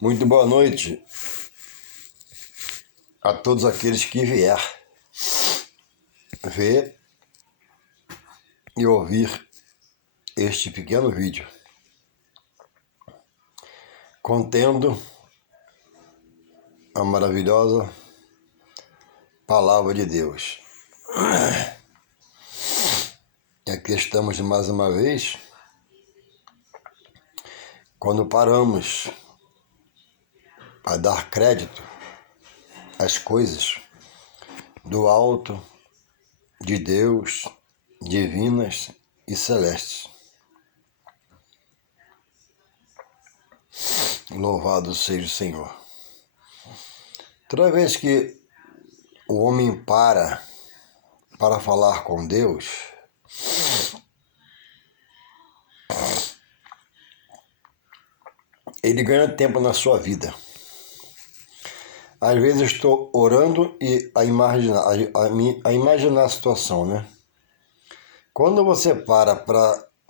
Muito boa noite a todos aqueles que vier ver e ouvir este pequeno vídeo, contendo a maravilhosa Palavra de Deus. E aqui estamos mais uma vez, quando paramos a dar crédito às coisas do alto, de Deus, divinas e celestes. Louvado seja o Senhor. Toda vez que o homem para falar com Deus, ele ganha tempo na sua vida. Às vezes estou orando e a imaginar a situação, né? Quando você para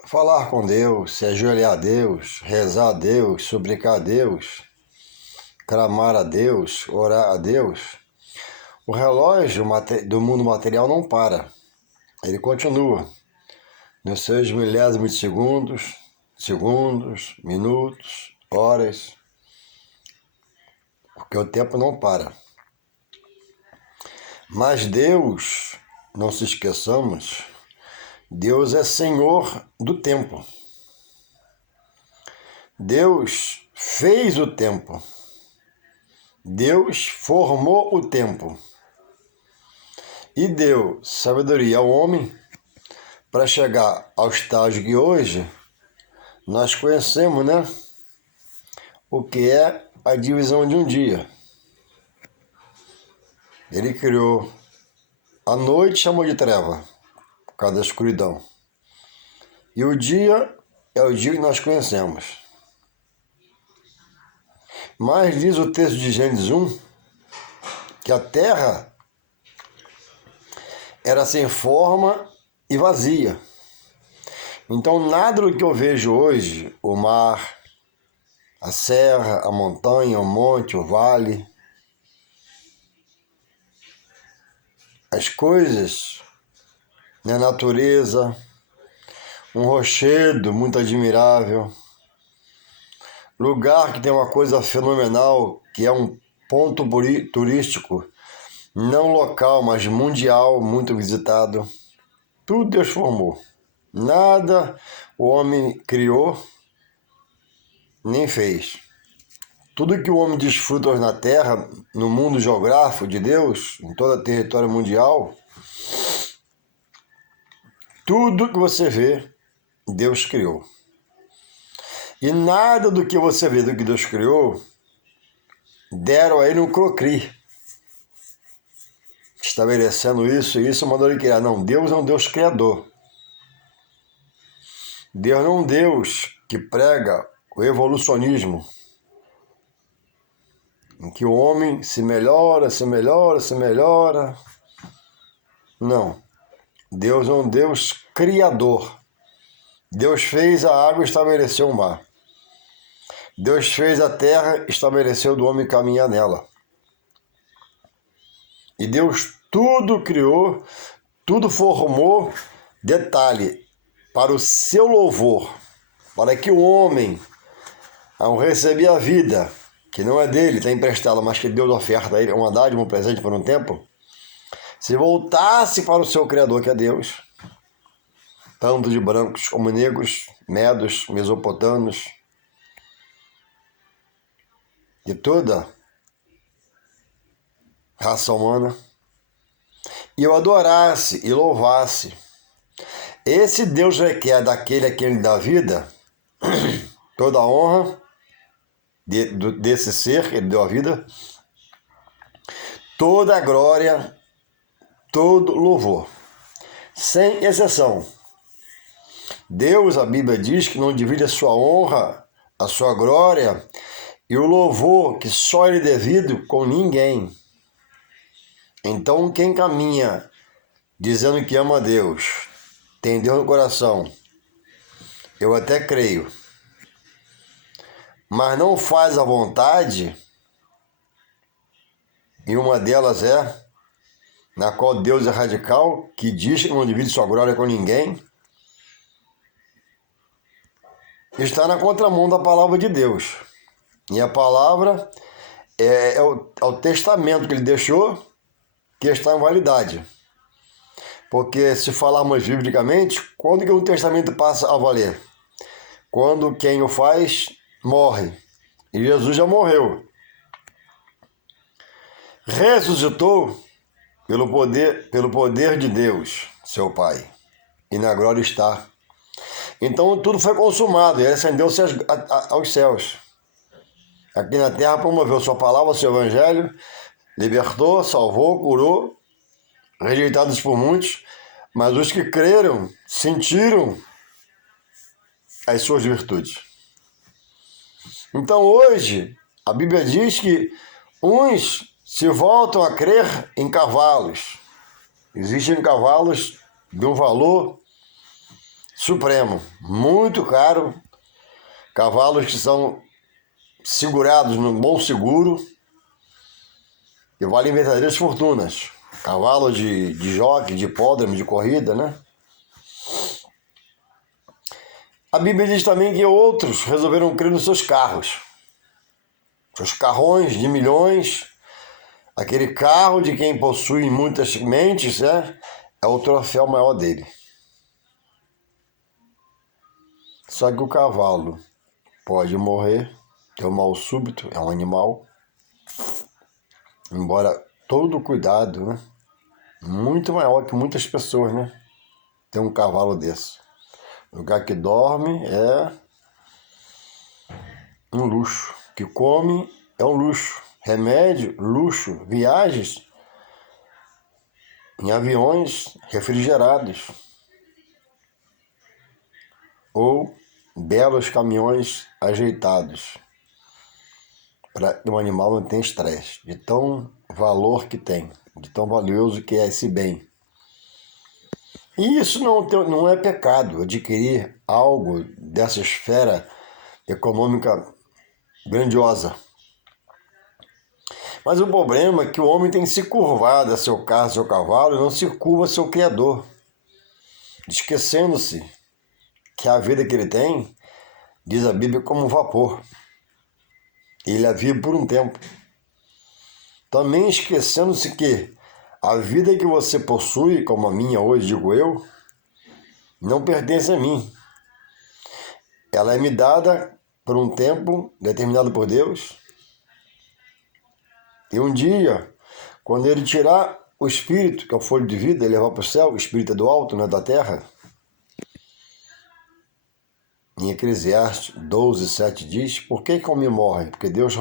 falar com Deus, se ajoelhar a Deus, rezar a Deus, suplicar a Deus, clamar a Deus, orar a Deus, o relógio do mundo material não para. Ele continua nos seus milésimos de segundos, minutos, horas, porque o tempo não para. Mas Deus, não se esqueçamos, Deus é Senhor do tempo. Deus fez o tempo. Deus formou o tempo. E deu sabedoria ao homem para chegar ao estágio que hoje nós conhecemos, né? O que é a divisão de um dia. Ele criou a noite, chamou de treva, por causa da escuridão. E o dia é o dia que nós conhecemos. Mas diz o texto de Gênesis 1 que a terra era sem forma e vazia. Então nada do que eu vejo hoje, o mar, a serra, a montanha, o monte, o vale, as coisas na natureza, um rochedo muito admirável, lugar que tem uma coisa fenomenal, que é um ponto turístico, não local, mas mundial, muito visitado. Tudo Deus formou. Nada o homem criou, nem fez. Tudo que o homem desfruta hoje na Terra, no mundo geográfico de Deus, em todo o território mundial, tudo que você vê, Deus criou. E nada do que você vê do que Deus criou, deram a ele um crocri, estabelecendo isso e isso, mandou ele criar. Não, Deus é um Deus criador. Deus não é um Deus que prega o evolucionismo, em que o homem se melhora. Não. Deus é um Deus criador. Deus fez a água e estabeleceu o mar. Deus fez a terra e estabeleceu do homem caminhar nela. E Deus tudo criou, tudo formou, detalhe, para o seu louvor, para que o homem, ao receber a vida, que não é dele, está emprestada, mas que Deus oferta a ele, uma dádiva, um presente por um tempo, se voltasse para o seu Criador, que é Deus, tanto de brancos como negros, medos, mesopotâmios, de toda raça humana, e o adorasse e louvasse. Esse Deus requer daquele a quem ele dá vida, toda a honra desse ser que ele deu a vida, toda a glória, todo louvor, sem exceção. Deus, a Bíblia diz que não divide a sua honra, a sua glória e o louvor que só ele é devido com ninguém. Então quem caminha dizendo que ama a Deus, tem Deus no coração, eu até creio, mas não faz a vontade, e uma delas é, na qual Deus é radical, que diz que não divide sua glória com ninguém, está na contramão da palavra de Deus. E a palavra é o testamento que ele deixou, que está em validade. Porque se falarmos biblicamente, quando que um testamento passa a valer? Quando quem o faz morre. E Jesus já morreu. Ressuscitou pelo poder de Deus, seu Pai. E na glória está. Então tudo foi consumado. E ele ascendeu-se aos céus. Aqui na terra promoveu sua palavra, seu evangelho, libertou, salvou, curou, rejeitados por muitos, mas os que creram sentiram as suas virtudes. Então hoje, a Bíblia diz que uns se voltam a crer em cavalos. Existem cavalos de um valor supremo, muito caro, cavalos que são segurados num bom seguro e valem verdadeiras fortunas. Cavalo de jockey, de hipódromo, de corrida, né? A Bíblia diz também que outros resolveram crer nos seus carros. Seus carrões de milhões, aquele carro de quem possui muitas mentes, né? É o troféu maior dele. Só que o cavalo pode morrer, ter um mal súbito, é um animal. Embora todo cuidado, né? Muito maior que muitas pessoas, né? Ter um cavalo desse. O lugar que dorme é um luxo. Que come é um luxo. Remédio, luxo. Viagens em aviões refrigerados. Ou belos caminhões ajeitados. Para que o animal não tenha estresse. De tão valor que tem. De tão valioso que é esse bem. E isso não é pecado, adquirir algo dessa esfera econômica grandiosa. Mas o problema é que o homem tem se curvado a seu carro, a seu cavalo, e não se curva a seu Criador, esquecendo-se que a vida que ele tem, diz a Bíblia, como um vapor. Ele a vive por um tempo. Também esquecendo-se que a vida que você possui, como a minha hoje, digo eu, não pertence a mim. Ela é me dada por um tempo determinado por Deus. E um dia, quando ele tirar o espírito, que é o fôlego de vida, ele levar para o céu, o espírito é do alto, não é da terra. Em Eclesiastes 12:7 diz, por que o homem morre? Porque Deus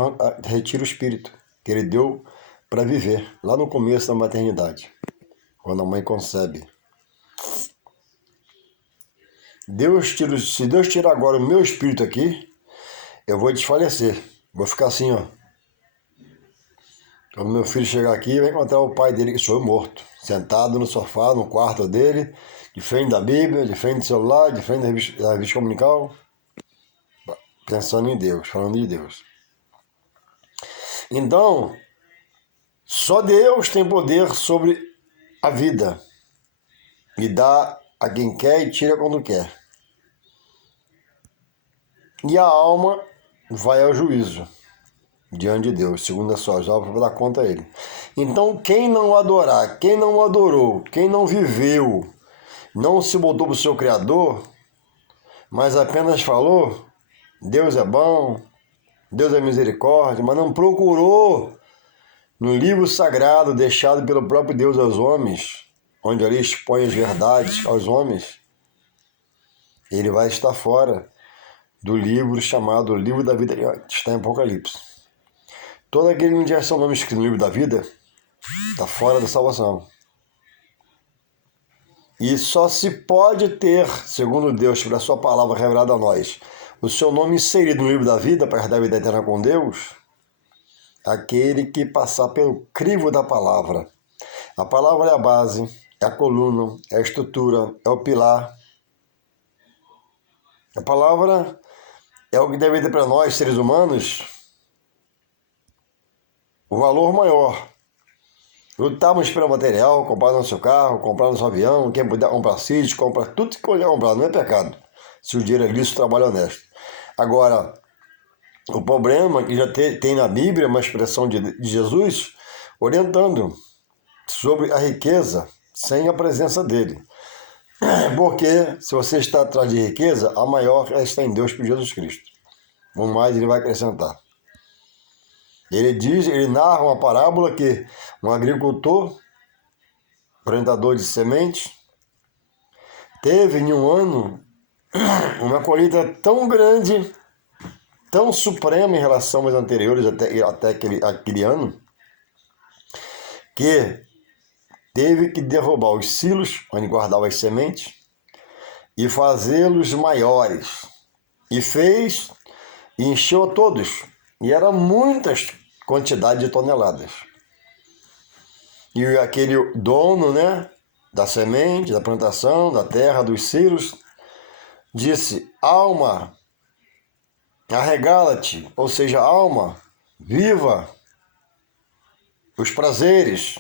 retira o espírito que ele deu para viver, lá no começo da maternidade, quando a mãe concebe. Se Deus tirar agora o meu espírito aqui, eu vou desfalecer. Vou ficar assim, ó. Quando meu filho chegar aqui, vai encontrar o pai dele, que sou eu, morto, sentado no sofá, no quarto dele, de frente da Bíblia, de frente do celular, de frente da revista comunical, pensando em Deus, falando de Deus. Então, só Deus tem poder sobre a vida e dá a quem quer e tira quando quer. E a alma vai ao juízo diante de Deus, segundo as suas obras, para dar conta a ele. Então, quem não adorar, quem não adorou, quem não viveu, não se voltou para o seu Criador, mas apenas falou, Deus é bom, Deus é misericórdia, mas não procurou no livro sagrado deixado pelo próprio Deus aos homens, onde ali expõe as verdades aos homens, ele vai estar fora do livro chamado Livro da Vida, que está em Apocalipse. Todo aquele que não tiver seu nome escrito no livro da vida está fora da salvação. E só se pode ter, segundo Deus, pela sua palavra revelada a nós, o seu nome inserido no livro da vida para herdar a vida eterna com Deus, aquele que passar pelo crivo da palavra. A palavra é a base, é a coluna, é a estrutura, é o pilar. A palavra é o que deve ter para nós, seres humanos, o valor maior. Lutamos pelo material, comprar nosso carro, comprar nosso avião, quem puder comprar sítio, comprar tudo que puder comprar, não é pecado. Se o dinheiro é lícito, trabalho honesto. Agora, o problema é que já tem na Bíblia uma expressão de Jesus orientando sobre a riqueza sem a presença dele. Porque se você está atrás de riqueza, a maior está em Deus por Jesus Cristo. O mais ele vai acrescentar. Ele narra uma parábola que um agricultor, plantador de sementes, teve em um ano uma colheita tão grande, tão suprema em relação aos anteriores até aquele ano, que teve que derrubar os silos onde guardava as sementes e fazê-los maiores. E fez e encheu a todos. E era muitas quantidades de toneladas. E aquele dono, né, da semente, da plantação, da terra, dos silos, disse: alma, arregala-te, ou seja, alma, viva os prazeres.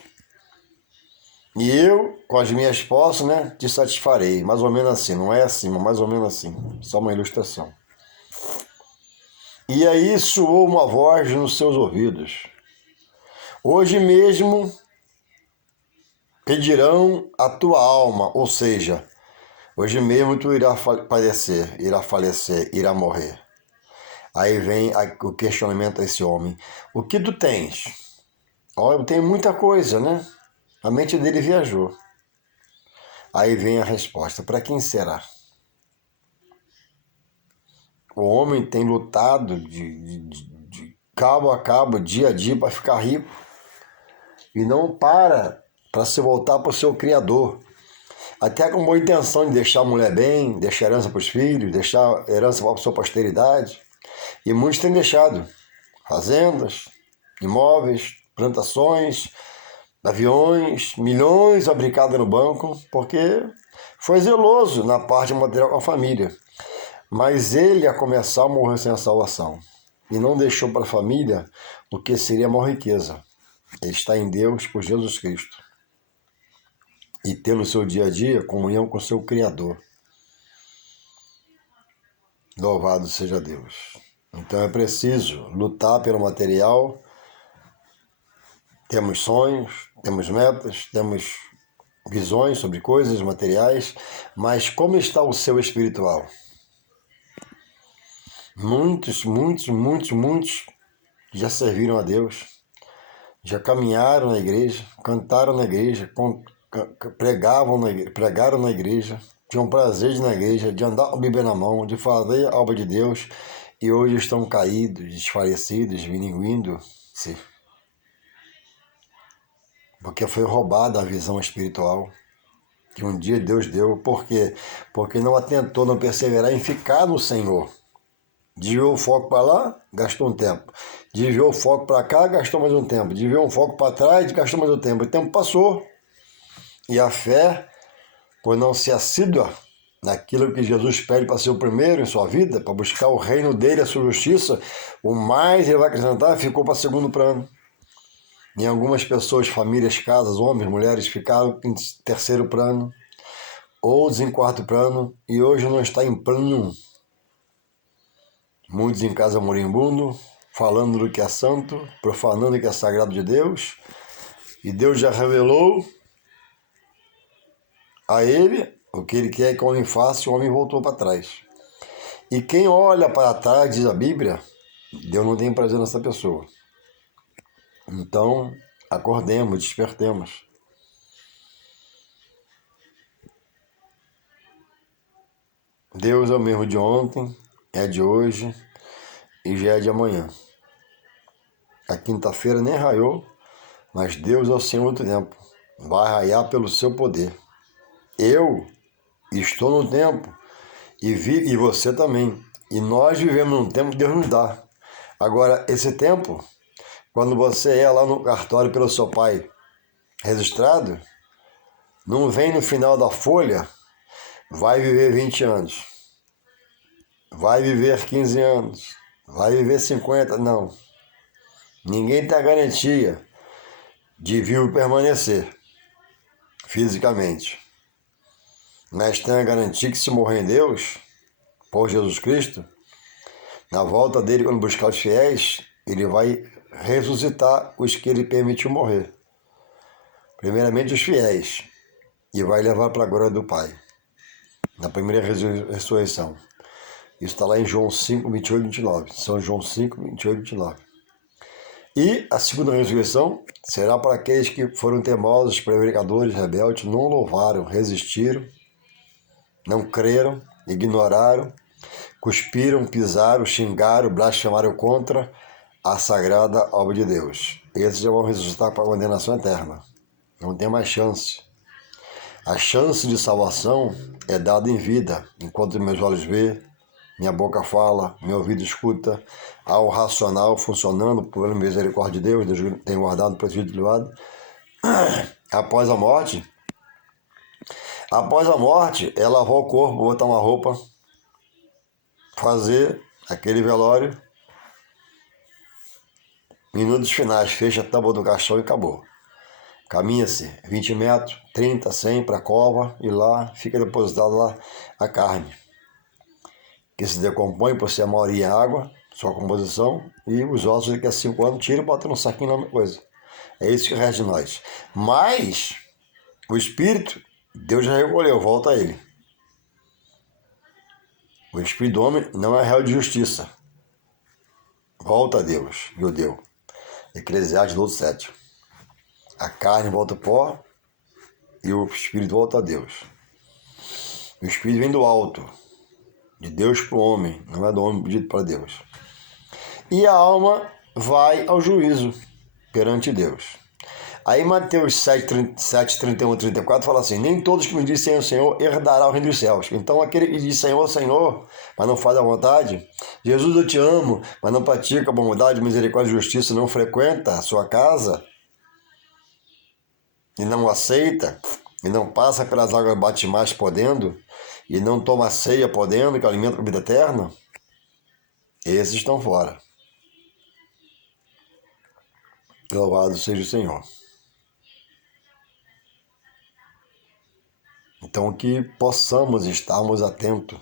E eu, com as minhas posses, né, te satisfarei. Mais ou menos assim, não é assim, mas mais ou menos assim. Só uma ilustração. E aí soou uma voz nos seus ouvidos: hoje mesmo pedirão a tua alma, ou seja, hoje mesmo tu irá falecer, irá morrer. Aí vem o questionamento a esse homem: o que tu tens? Olha, eu tenho muita coisa, né? A mente dele viajou. Aí vem a resposta: para quem será? O homem tem lutado de cabo a cabo, dia a dia, para ficar rico. E não para se voltar para o seu Criador. Até com boa intenção de deixar a mulher bem, deixar herança para os filhos, deixar herança para a sua posteridade. E muitos têm deixado fazendas, imóveis, plantações, aviões, milhões fabricados no banco, porque foi zeloso na parte material com a família. Mas ele, a começar, morreu sem a salvação. E não deixou para a família o que seria a maior riqueza. Ele está em Deus por Jesus Cristo. E ter no seu dia a dia comunhão com o seu Criador. Louvado seja Deus. Então é preciso lutar pelo material. Temos sonhos, temos metas, temos visões sobre coisas materiais, mas como está o seu espiritual? Muitos já serviram a Deus, já caminharam na igreja, cantaram na igreja, pregaram na igreja, tinham prazer de ir na igreja, de andar com a Bíblia na mão, de fazer a obra de Deus, e hoje estão caídos, desfalecidos, diminuindo-se, porque foi roubada a visão espiritual que um dia Deus deu. Por quê? Porque não atentou, não perseverar em ficar no Senhor. Desviou o foco para lá, gastou um tempo. Desviou o foco para cá, gastou mais um tempo. Desviou um foco para trás, gastou mais um tempo. O tempo passou. E a fé, por não ser assídua naquilo que Jesus pede para ser o primeiro em sua vida, para buscar o reino dele, a sua justiça, o mais ele vai acrescentar, ficou para segundo plano. Em algumas pessoas, famílias, casas, homens, mulheres, ficaram em terceiro plano, outros em quarto plano, e hoje não está em plano nenhum. Muitos em casa moribundo, falando do que é santo, profanando o que é sagrado de Deus, e Deus já revelou a ele o que ele quer que o homem faça, e o homem voltou para trás. E quem olha para trás, diz a Bíblia, Deus não tem prazer nessa pessoa. Então, acordemos, despertemos. Deus é o mesmo de ontem, é de hoje e já é de amanhã. A quinta-feira nem raiou, mas Deus é o Senhor do tempo. Vai raiar pelo seu poder. Eu estou no tempo e você também. E nós vivemos num tempo que Deus nos dá. Agora, esse tempo, quando você é lá no cartório pelo seu pai registrado, não vem no final da folha, vai viver 20 anos. vai viver 15 anos, vai viver 50, não. Ninguém tem a garantia de vivo permanecer fisicamente. Mas tem a garantia que se morrer em Deus, por Jesus Cristo, na volta dele, quando buscar os fiéis, ele vai ressuscitar os que ele permitiu morrer. Primeiramente os fiéis, e vai levar para a glória do Pai, na primeira ressurreição. Isso está lá em João 5, 28 e 29. São João 5, 28 e 29. E a segunda ressurreição será para aqueles que foram teimosos, prevaricadores, rebeldes, não louvaram, resistiram, não creram, ignoraram, cuspiram, pisaram, xingaram, blasfemaram contra a sagrada obra de Deus. Esses já vão ressuscitar para a condenação eterna. Não tem mais chance. A chance de salvação é dada em vida, enquanto meus olhos vê, minha boca fala, meu ouvido escuta, há o racional funcionando por misericórdia de Deus, Deus tem guardado para o Espírito privado. Após a morte, é lavar o corpo, botar uma roupa, fazer aquele velório, minutos finais, fecha a tábua do caixão e acabou. Caminha-se 20 metros, 30, 100 para a cova e lá fica depositado lá a carne, que se decompõe por ser a maioria água, sua composição, e os ossos daqui a 5 anos tira e bota num saquinho na mesma coisa. É isso que resta de nós. Mas o espírito, Deus já recolheu, volta a ele. O espírito do homem não é réu de justiça. Volta a Deus, judeu. Eclesiastes 12:7. A carne volta ao pó e o espírito volta a Deus. O espírito vem do alto, de Deus para o homem, não é do homem pedido para Deus. E a alma vai ao juízo perante Deus. Aí Mateus 7, 31 e 34 fala assim: nem todos que me dizem Senhor herdará o reino dos céus. Então aquele que diz Senhor, Senhor, mas não faz a vontade, Jesus eu te amo, mas não pratica a bondade, misericórdia e justiça, não frequenta a sua casa, e não aceita, e não passa pelas águas batimais podendo, e não toma ceia podendo, que alimenta a vida eterna, esses estão fora. Louvado seja o Senhor. Então que possamos estarmos atentos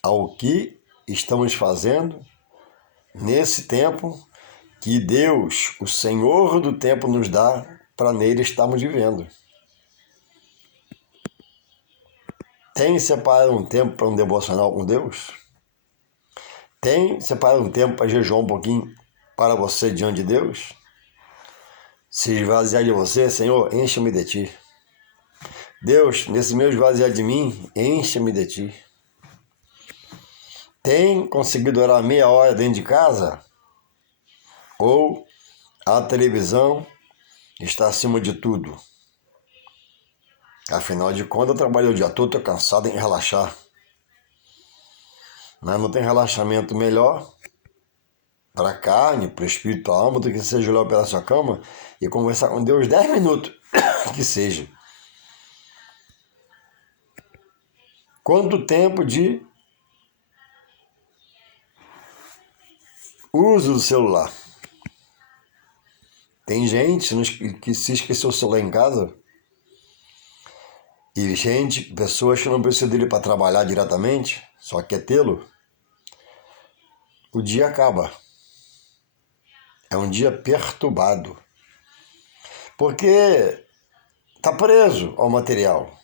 ao que estamos fazendo nesse tempo que Deus, o Senhor do tempo, nos dá para nele estarmos vivendo. Tem separado um tempo para um devocional com Deus? Tem separado um tempo para jejuar um pouquinho para você diante de Deus? Se esvaziar de você, Senhor, enche-me de Ti. Deus, nesse meu esvaziar de mim, enche-me de Ti. Tem conseguido orar meia hora dentro de casa? Ou a televisão está acima de tudo? Afinal de contas, eu trabalhei o dia todo, estou cansado em relaxar. Mas não tem relaxamento melhor para a carne, para o espírito, para a alma, do que você ajoelhar pela sua cama e conversar com Deus 10 minutos, que seja. Quanto tempo de uso do celular? Tem gente que se esqueceu o celular em casa e pessoas que não precisam dele para trabalhar diretamente, só quer tê-lo. O dia acaba. É um dia perturbado. Porque está preso ao material.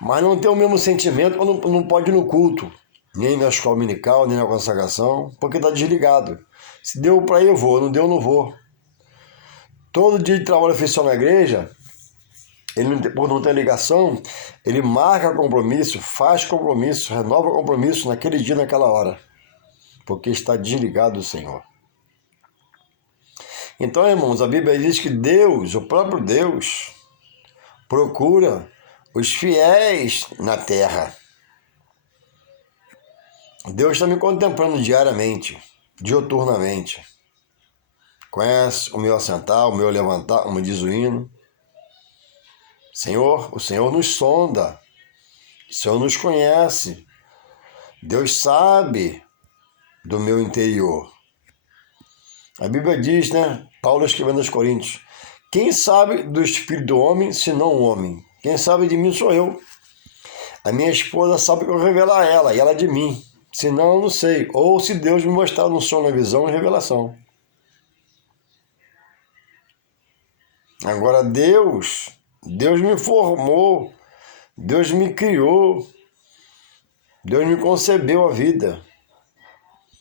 Mas não tem o mesmo sentimento, não pode ir no culto, nem na escola dominical, nem na consagração, porque está desligado. Se deu para ir, eu vou. Não deu, não vou. Todo dia de trabalho oficial na igreja, ele, por não ter ligação, ele marca compromisso, faz compromisso, renova compromisso naquele dia, naquela hora. Porque está desligado do Senhor. Então, irmãos, a Bíblia diz que Deus, o próprio Deus, procura os fiéis na terra. Deus está me contemplando diariamente, diuturnamente. Conhece o meu assentar, o meu levantar, como diz o hino. Senhor, o Senhor nos sonda, o Senhor nos conhece. Deus sabe do meu interior. A Bíblia diz, né? Paulo escrevendo aos Coríntios: quem sabe do espírito do homem, senão o homem? Quem sabe de mim sou eu. A minha esposa sabe que eu revelo a ela, e ela de mim. Senão eu não sei. Ou se Deus me mostrar no sonho, na visão, em revelação. Agora Deus me formou, Deus me criou, Deus me concebeu a vida.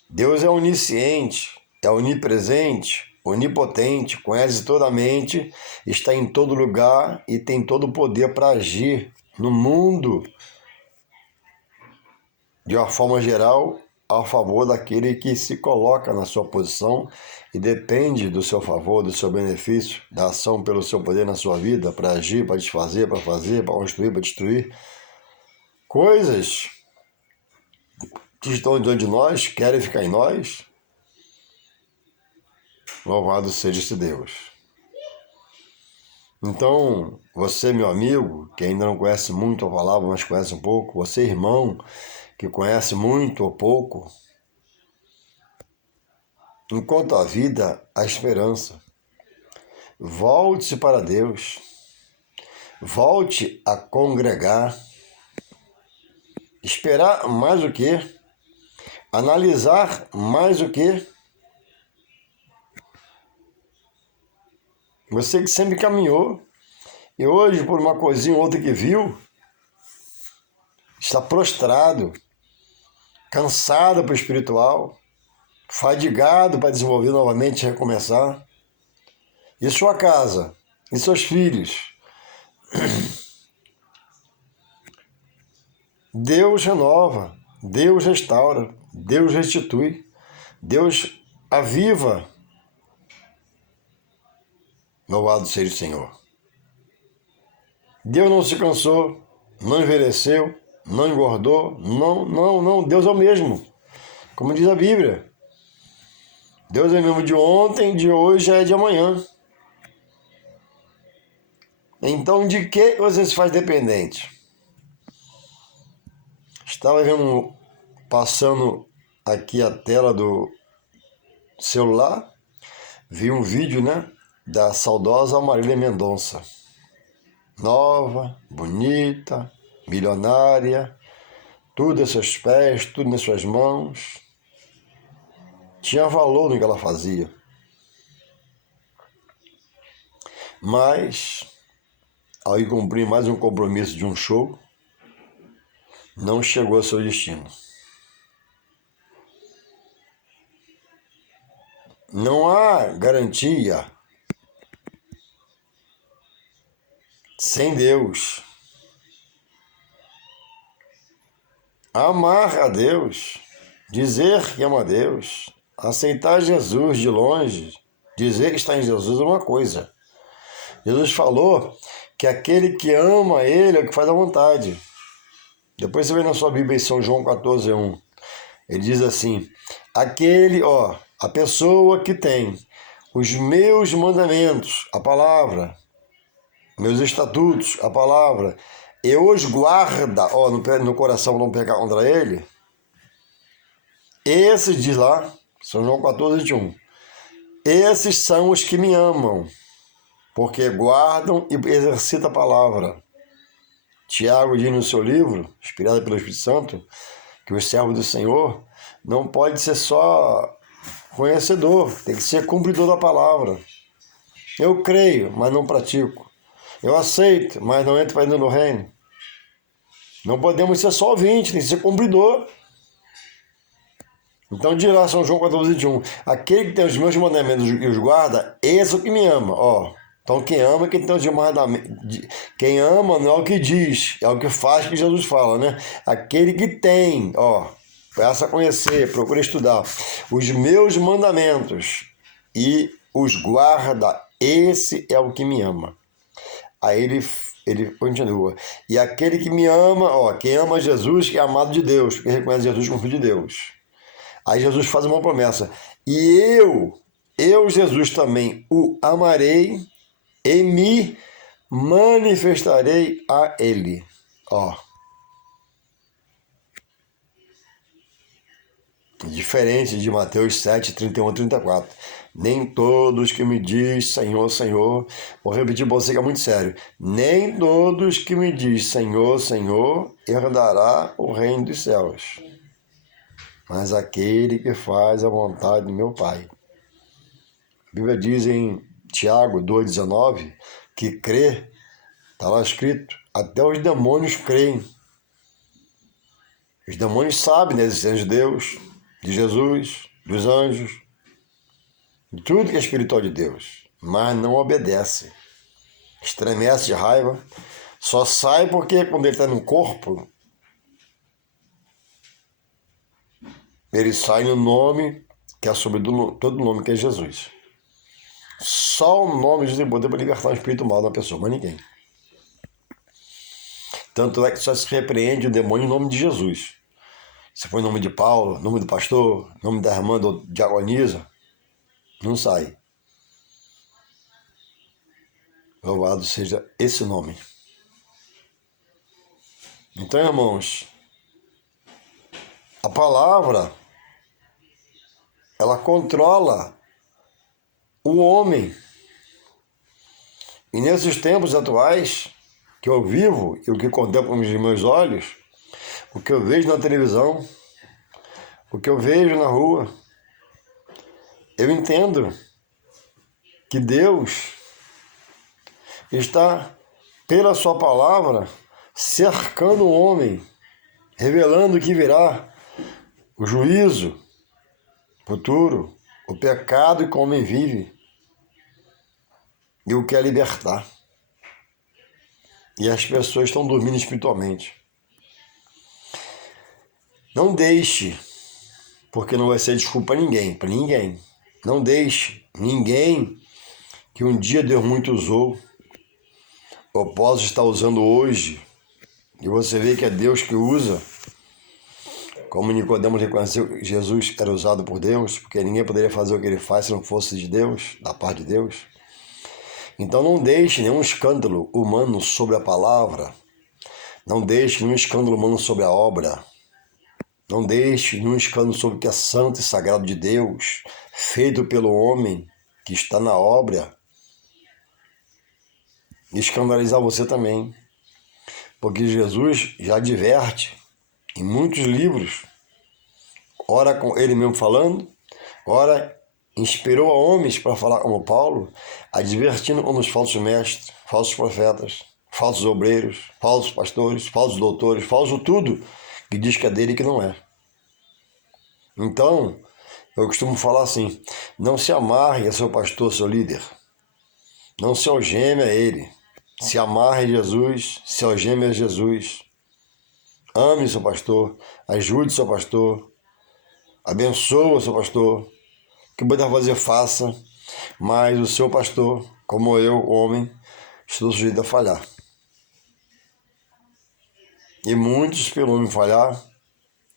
Deus é onisciente, é onipresente, onipotente, conhece toda a mente, está em todo lugar e tem todo o poder para agir no mundo de uma forma geral a favor daquele que se coloca na sua posição e depende do seu favor, do seu benefício, da ação pelo seu poder na sua vida, para agir, para desfazer, para fazer, para construir, para destruir. Coisas que estão diante de nós, querem ficar em nós. Louvado seja esse Deus. Então, você, meu amigo, que ainda não conhece muito a palavra, mas conhece um pouco, você, irmão, que conhece muito ou pouco, enquanto a vida, a esperança. Volte-se para Deus. Volte a congregar. Esperar mais o quê? Analisar mais o quê? Você que sempre caminhou e hoje, por uma coisinha ou outra que viu, está prostrado, cansado para o espiritual, fadigado para desenvolver novamente e recomeçar. E sua casa, e seus filhos. Deus renova, Deus restaura, Deus restitui, Deus aviva. Louvado seja o Senhor. Deus não se cansou, não envelheceu, não engordou, não, Deus é o mesmo. Como diz a Bíblia, Deus é o mesmo de ontem, de hoje e de amanhã. Então, de que você se faz dependente? Estava vendo, passando aqui a tela do celular, vi um vídeo, né, da saudosa Marília Mendonça. Nova, bonita, milionária, tudo a seus pés, tudo nas suas mãos. Tinha valor no que ela fazia. Mas, ao ir cumprir mais um compromisso de um show, não chegou ao seu destino. Não há garantia sem Deus. Amar a Deus, dizer que ama a Deus, aceitar Jesus de longe, dizer que está em Jesus é uma coisa. Jesus falou que aquele que ama Ele é o que faz a vontade. Depois você vê na sua Bíblia em São João 14:1. Ele diz assim: a pessoa que tem os meus mandamentos, a palavra, meus estatutos, a palavra, e os guarda, no coração não pecar contra ele, esses, diz lá, São João 14:21, esses são os que me amam, porque guardam e exercitam a palavra. Tiago diz no seu livro, inspirado pelo Espírito Santo, que o servo do Senhor não pode ser só conhecedor, tem que ser cumpridor da palavra. Eu creio, mas não pratico. Eu aceito, mas não entro para dentro do reino. Não podemos ser só ouvinte, tem que ser cumpridor. Então diz lá São João 14:21, aquele que tem os meus mandamentos e os guarda, esse é o que me ama. Então quem ama, quem tem os mandamentos, quem ama não é o que diz, é o que faz, que Jesus fala, né? Aquele que tem, peça a conhecer, procura estudar os meus mandamentos e os guarda, esse é o que me ama. Aí ele continua, e aquele que me ama, quem ama Jesus, que é amado de Deus, porque reconhece Jesus como filho de Deus. Aí Jesus faz uma promessa, e eu Jesus também o amarei e me manifestarei a ele. Diferente de Mateus 7, 31 a 34. Nem todos que me diz Senhor, Senhor, vou repetir para você que é muito sério, nem todos que me diz Senhor, Senhor, herdará o reino dos céus, mas aquele que faz a vontade do meu Pai. A Bíblia diz em Tiago 2,19 que crer, está lá escrito, até os demônios creem. Os demônios sabem da existência de Deus, de Jesus, dos anjos, de tudo que é espiritual de Deus, mas não obedece. Estremece de raiva, só sai porque quando ele está no corpo, ele sai no nome que é sobre todo nome, que é Jesus. Só o nome de Jesus tem poder para libertar o espírito mal da pessoa, mas ninguém. Tanto é que só se repreende o demônio em nome de Jesus. Se for em nome de Paulo, nome do pastor, nome da irmã do diaconisa, não sai. Louvado seja esse nome. Então, irmãos, a palavra, ela controla o homem. E nesses tempos atuais que eu vivo e o que contemplo com os meus olhos, o que eu vejo na televisão, o que eu vejo na rua, eu entendo que Deus está, pela sua palavra, cercando o homem, revelando o que virá, o juízo futuro, o pecado que o homem vive e o que é libertar. E as pessoas estão dormindo espiritualmente. Não deixe, porque não vai ser desculpa para ninguém. Não deixe ninguém que um dia Deus muito usou, ou possa estar usando hoje, e você vê que é Deus que usa, como Nicodemos reconheceu que Jesus era usado por Deus, porque ninguém poderia fazer o que ele faz se não fosse de Deus, da parte de Deus. Então não deixe nenhum escândalo humano sobre a palavra, não deixe nenhum escândalo humano sobre a obra, não deixe nenhum escândalo sobre o que é santo e sagrado de Deus, feito pelo homem que está na obra, escandalizar você também. Porque Jesus já adverte em muitos livros, ora com ele mesmo falando, ora inspirou a homens para falar como Paulo, advertindo como os falsos mestres, falsos profetas, falsos obreiros, falsos pastores, falsos doutores, falso tudo que diz que é dele e que não é. Então, eu costumo falar assim, não se amarre a seu pastor, seu líder, não se algeme a ele, se amarre a Jesus, se algeme a Jesus, ame seu pastor, ajude seu pastor, abençoe o seu pastor, o que puder fazer, faça, mas o seu pastor, como eu, homem, estou sujeito a falhar. E muitos, pelo homem falhar,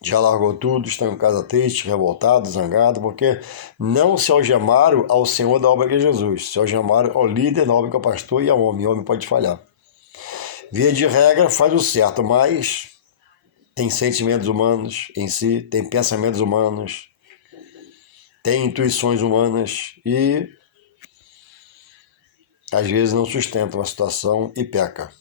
já largou tudo, estão em casa triste, revoltado, zangado, porque não se algemaram ao Senhor da obra que é Jesus, se algemaram ao líder da obra que é o pastor e ao homem. O homem pode falhar. Via de regra, faz o certo, mas tem sentimentos humanos em si, tem pensamentos humanos, tem intuições humanas e às vezes não sustenta uma situação e peca.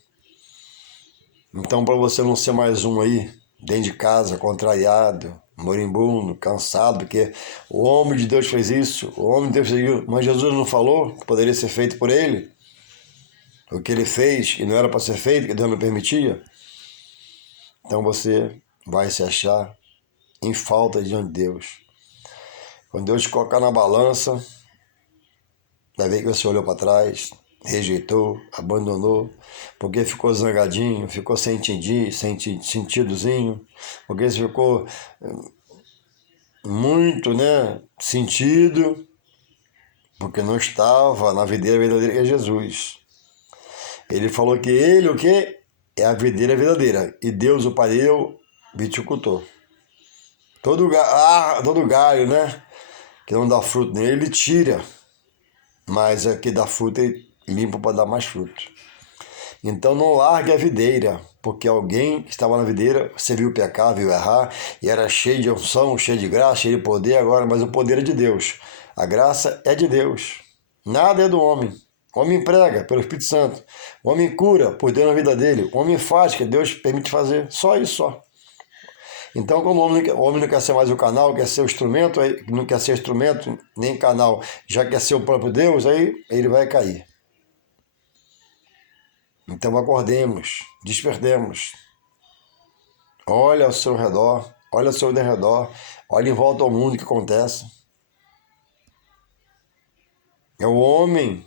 Então, para você não ser mais um aí, dentro de casa, contrariado, moribundo, cansado, porque o homem de Deus fez isso, o homem de Deus fez isso, mas Jesus não falou que poderia ser feito por ele? O que ele fez e não era para ser feito, que Deus não permitia? Então você vai se achar em falta diante de Deus. Quando Deus te colocar na balança, vai ver que você olhou para trás, rejeitou, abandonou, porque ficou zangadinho, ficou sem sentidozinho, porque você ficou muito, sentido, porque não estava na videira verdadeira que é Jesus. Ele falou que ele, o quê? É a videira verdadeira, e Deus, o Pai, viticultor. Todo galho, que não dá fruto nele, ele tira, mas é que dá fruto, ele limpa para dar mais fruto. Então não largue a videira, porque alguém que estava na videira, você viu pecar, viu errar, e era cheio de unção, cheio de graça, cheio de poder agora, mas o poder é de Deus. A graça é de Deus. Nada é do homem. O homem prega pelo Espírito Santo. O homem cura por Deus na vida dele. O homem faz o que Deus permite fazer. Só isso, só. Então, como o homem não quer ser mais o canal, quer ser o instrumento, aí não quer ser instrumento, nem canal, já quer ser o próprio Deus, aí ele vai cair. Então acordemos, despertemos. Olha ao seu redor, olha ao seu derredor, olha em volta ao mundo o que acontece. É o homem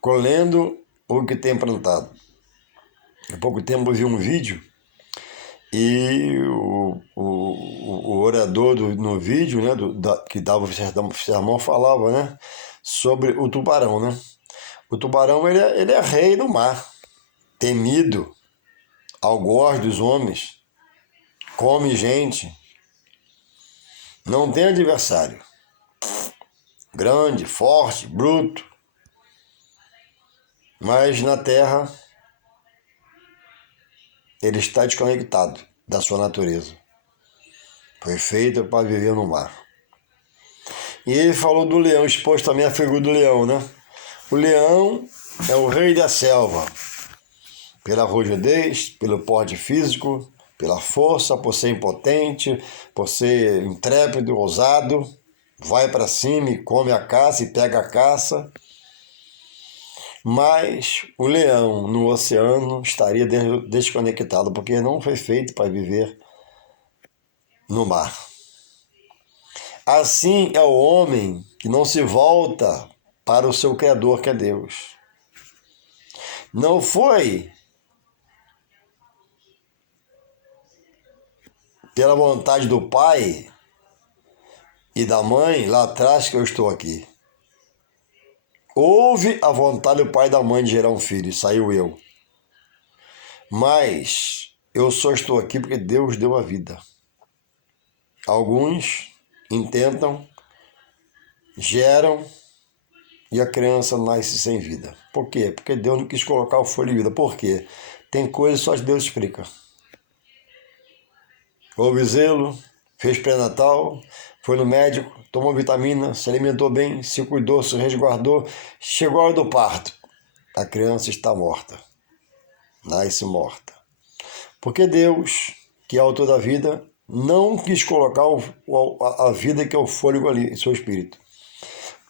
colhendo o que tem plantado. Há pouco tempo eu vi um vídeo e o orador no vídeo, né, que dava o sermão, falava, né, sobre o tubarão, né? O tubarão ele é rei do mar, temido, algoz dos homens, come gente, não tem adversário, grande, forte, bruto, mas na terra ele está desconectado da sua natureza. Foi feito para viver no mar. E ele falou do leão, expôs também a figura do leão, né? O leão é o rei da selva, pela rigidez, pelo porte físico, pela força, por ser impotente, por ser intrépido, ousado, vai para cima e come a caça e pega a caça. Mas o leão no oceano estaria desconectado, porque não foi feito para viver no mar. Assim é o homem que não se volta para o seu Criador, que é Deus. Não foi pela vontade do pai e da mãe lá atrás que eu estou aqui. Houve a vontade do pai e da mãe de gerar um filho, saiu eu. Mas eu só estou aqui porque Deus deu a vida. Alguns intentam, geram e a criança nasce sem vida. Por quê? Porque Deus não quis colocar o fôlego de vida. Por quê? Tem coisas que só Deus explica. Houve zelo, fez pré-natal, foi no médico, tomou vitamina, se alimentou bem, se cuidou, se resguardou. Chegou a hora do parto. A criança está morta. Nasce morta. Porque Deus, que é o autor da vida, não quis colocar a vida que é o fôlego ali em seu espírito.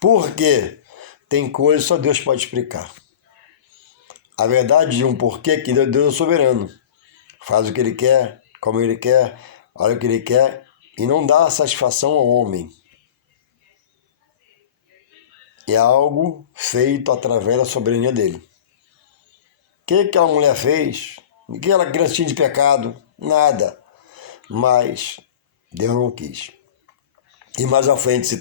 Por quê? Tem coisas que só Deus pode explicar. A verdade de um porquê que Deus é soberano. Faz o que Ele quer, como Ele quer, olha o que Ele quer e não dá satisfação ao homem. É algo feito através da soberania dele. O que aquela mulher fez? O que ela criança de pecado? Nada. Mas Deus não quis. E mais à frente, se